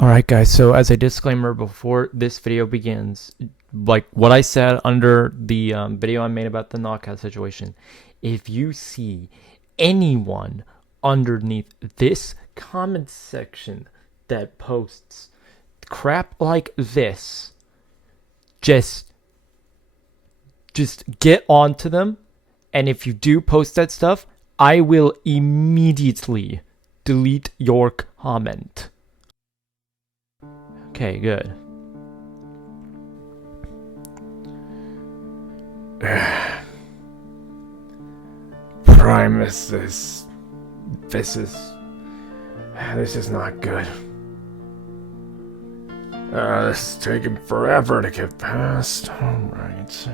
Alright guys, so as a disclaimer before this video begins, like what I said under the video I made about the knockout situation, if you see anyone underneath this comment section that posts crap like this, just get on to them, and if you do post that stuff, I will immediately delete your comment. Okay, good. Primus, this is not good. This is taking forever to get past. Alright.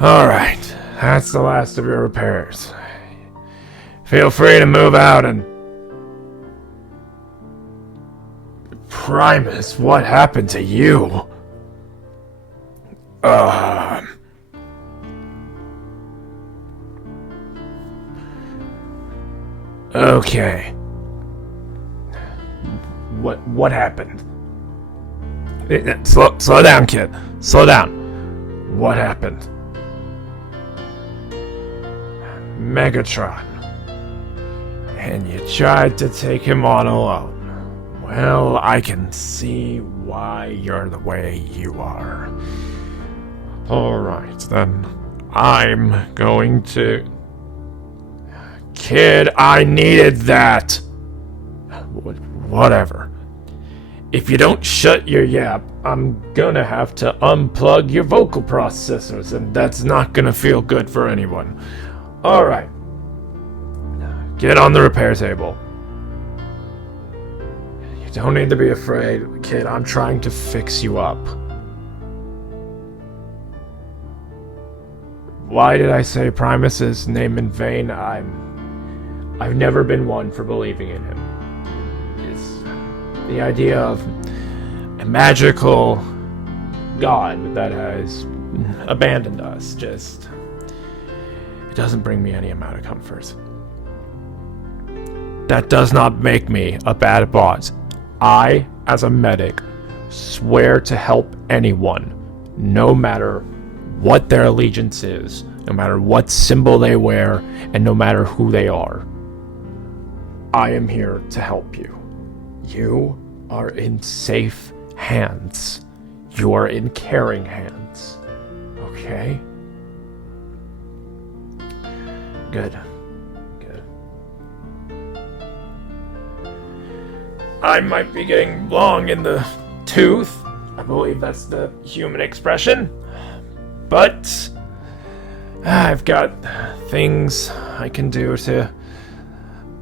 Alright, that's the last of your repairs. Feel free to move out and... Primus, what happened to you? Okay. What happened? Slow down, kid. Slow down. What happened? Megatron. And you tried to take him on alone. Well, I can see why you're the way you are. Alright, then. I'm going to... Kid, I needed that! Whatever. If you don't shut your yap, I'm gonna have to unplug your vocal processors, and that's not gonna feel good for anyone. Alright. Get on the repair table. You don't need to be afraid, kid. I'm trying to fix you up. Why did I say Primus's name in vain? I've never been one for believing in him. It's the idea of a magical god that has abandoned us. Just, it doesn't bring me any amount of comfort. That does not make me a bad boss. I, as a medic, swear to help anyone, no matter what their allegiance is, no matter what symbol they wear, and no matter who they are. I am here to help you. You are in safe hands. You are in caring hands. Okay? Good. I might be getting long in the tooth. I believe that's the human expression. But I've got things I can do to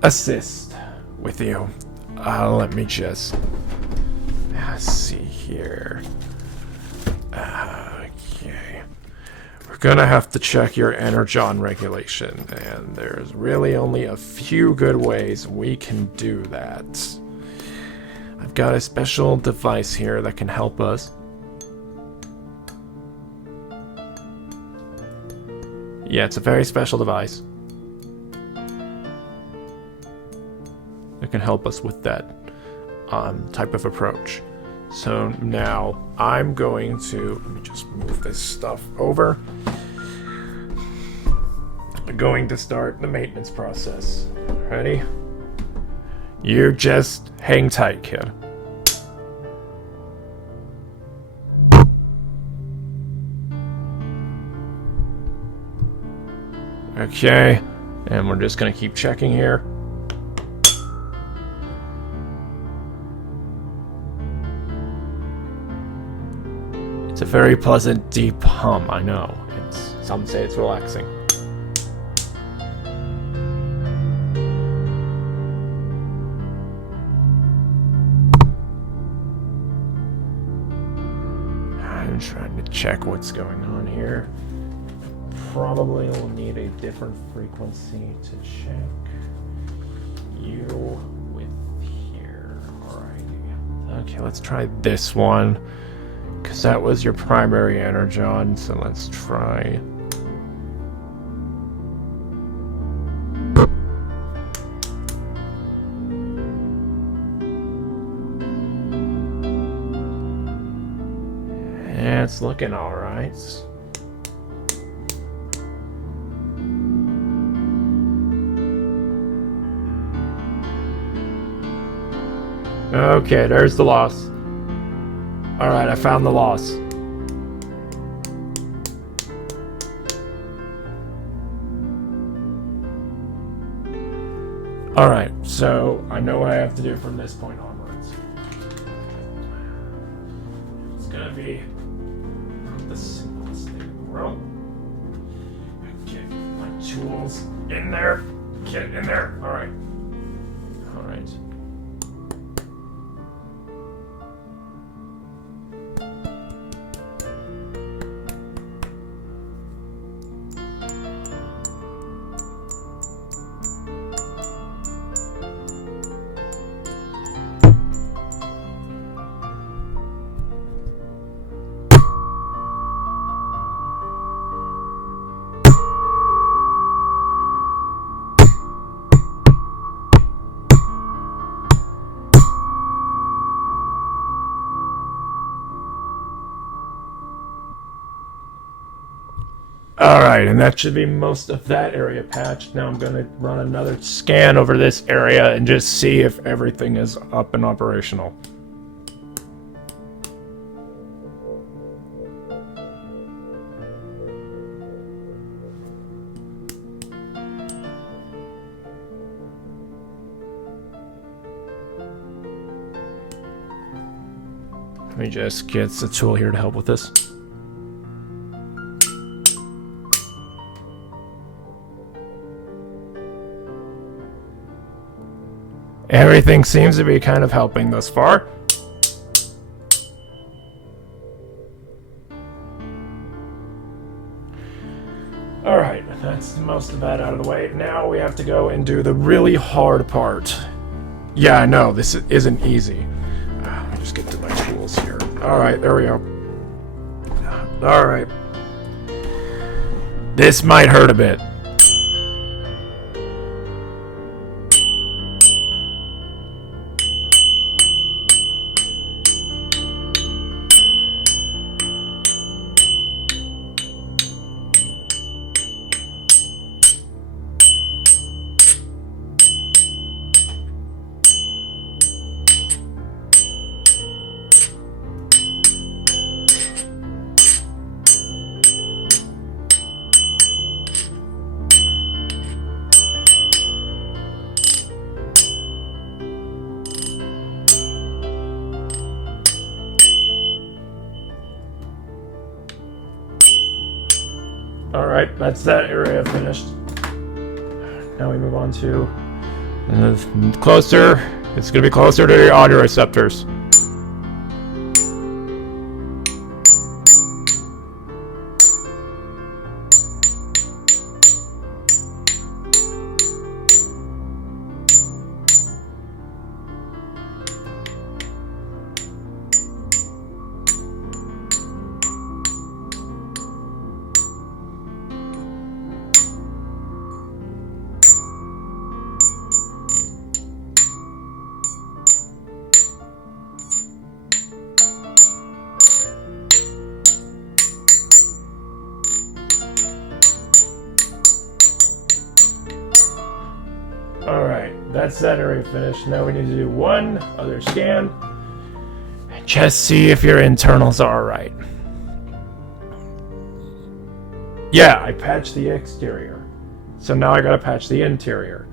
assist with you. Let me just see here. Okay. We're gonna have to check your energon regulation, and there's really only a few good ways we can do that. I've got a special device here that can help us. Yeah, it's a very special device. It can help us with that type of approach. So now I'm going to, let me just move this stuff over. I'm going to start the maintenance process. Ready? You just hang tight, kid. Okay, and we're just gonna keep checking here. It's a very pleasant, deep hum, I know. Some say it's relaxing. I'm trying to check what's going on here. Probably will need a different frequency to check you with here. Alrighty. Okay, let's try this one, because that was your primary energon, so let's try it's looking alright. Okay, there's the loss. Alright, I found the loss. Alright, so I know what I have to do from this point onwards. It's gonna be the simplest thing in the world. Get my tools in there. Get in there. Alright. Alright. Alright, and that should be most of that area patched. Now I'm going to run another scan over this area and just see if everything is up and operational. Let me just get the tool here to help with this. Everything seems to be kind of helping thus far. Alright, that's most of that out of the way. Now we have to go and do the really hard part. Yeah, I know, this isn't easy. Let me just get to my tools here. Alright, there we go. Alright. This might hurt a bit. Alright, that's that area finished. Now we move on to closer. It's going to be closer to the audio receptors. Alright, that's that area finished. Now we need to do one other scan. And just see if your internals are alright. Yeah, I patched the exterior. So now I gotta patch the interior.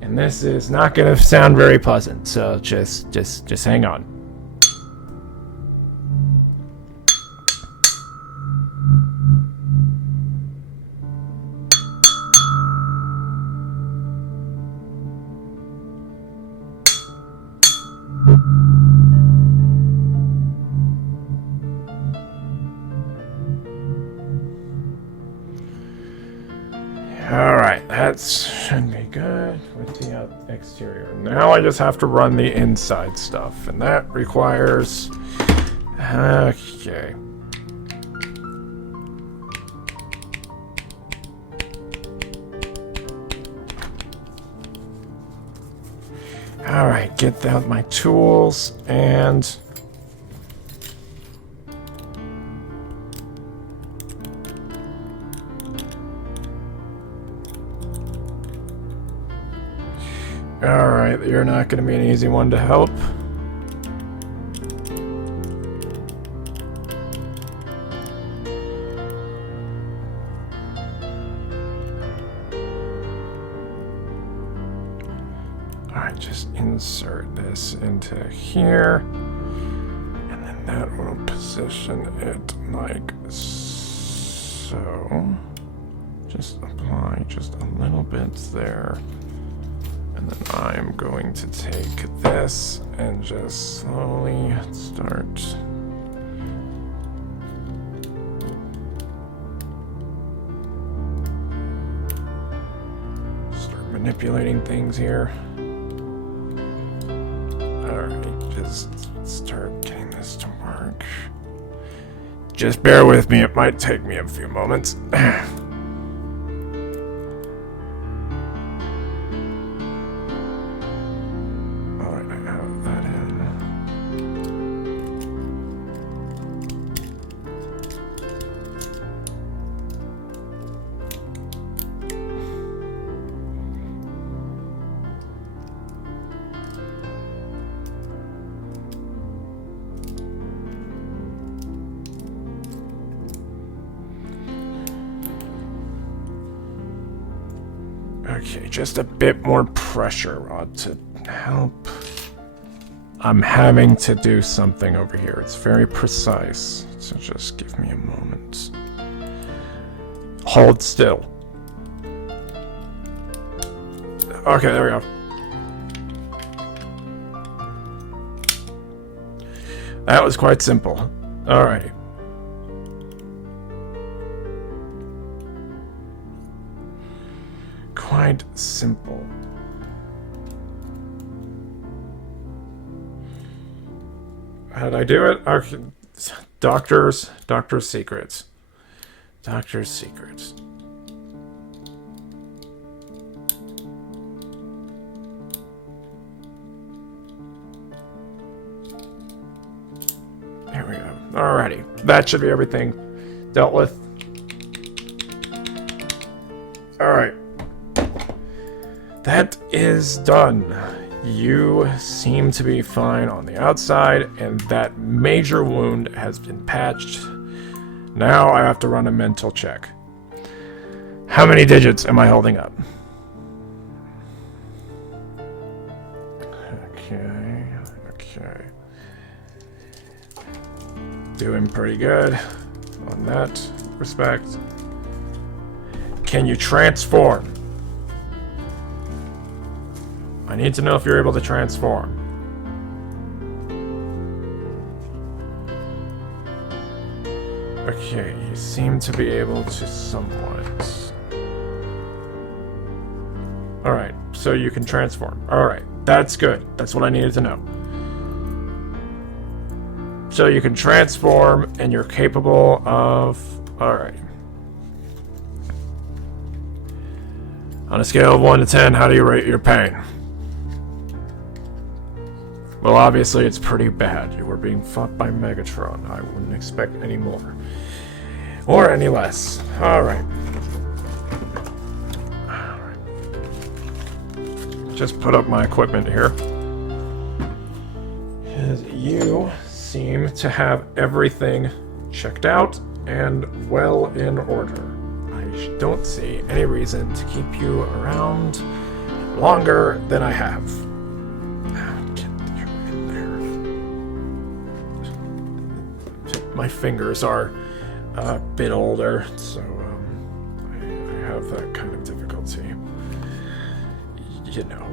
And this is not gonna sound very pleasant, so just hang on. Alright, that should be good with the exterior. Now I just have to run the inside stuff, and that requires... Okay. Alright, get out my tools, and... Alright, you're not gonna be an easy one to help. Alright, just insert this into here. And then that will position it like so. Just apply just a little bit there. And then I'm going to take this and just slowly start manipulating things here. Alright, just start getting this to work. Just bear with me, it might take me a few moments. Okay, just a bit more pressure, Rod, to help. I'm having to do something over here. It's very precise, so just give me a moment. Hold still. Okay, there we go. That was quite simple. Alrighty. Quite simple. How did I do it? Okay. Doctor's secrets. Doctor's secrets. There we go. Alrighty. That should be everything dealt with. Alright. That is done. You seem to be fine on the outside, and that major wound has been patched. Now I have to run a mental check. How many digits am I holding up? Okay. Doing pretty good on that respect. Can you transform? I need to know if you're able to transform. Okay, you seem to be able to somewhat. Alright, so you can transform. Alright, that's good. That's what I needed to know. So you can transform and you're capable of... Alright. On a scale of 1 to 10, how do you rate your pain? Well, obviously it's pretty bad. You were being fought by Megatron. I wouldn't expect any more. Or any less. Alright. Just put up my equipment here. You seem to have everything checked out and well in order. I don't see any reason to keep you around longer than I have. My fingers are a bit older, so I have that kind of difficulty. You know.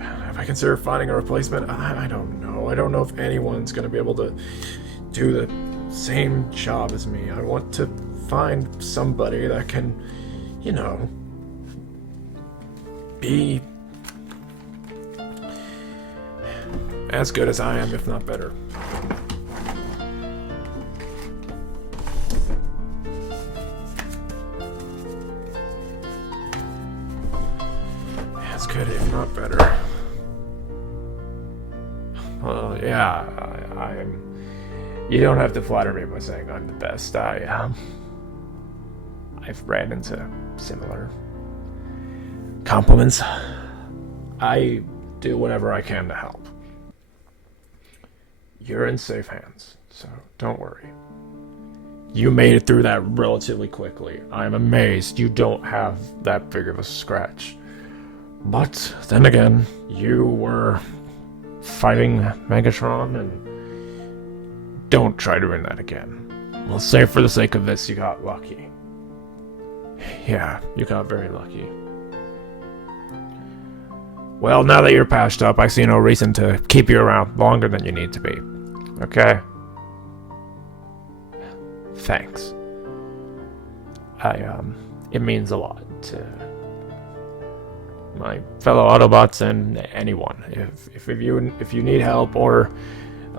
Have I considered finding a replacement? I don't know. I don't know if anyone's going to be able to do the same job as me. I want to find somebody that can, you know, be as good as I am, if not better. As good, if not better. Well, yeah, I'm. You don't have to flatter me by saying I'm the best. I've ran into similar Compliments. I do whatever I can to help. You're in safe hands, so don't worry. You made it through that relatively quickly. I'm amazed you don't have that big of a scratch. But then again, you were fighting Megatron, and don't try doing that again. We'll say for the sake of this, you got lucky. Yeah, you got very lucky. Well, now that you're patched up, I see no reason to keep you around longer than you need to be. Okay? Thanks. It means a lot to my fellow Autobots and anyone. If you need help or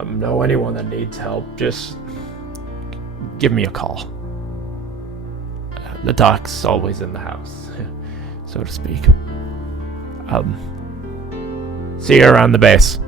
know anyone that needs help, just give me a call. The doc's always in the house, so to speak. See you around the base.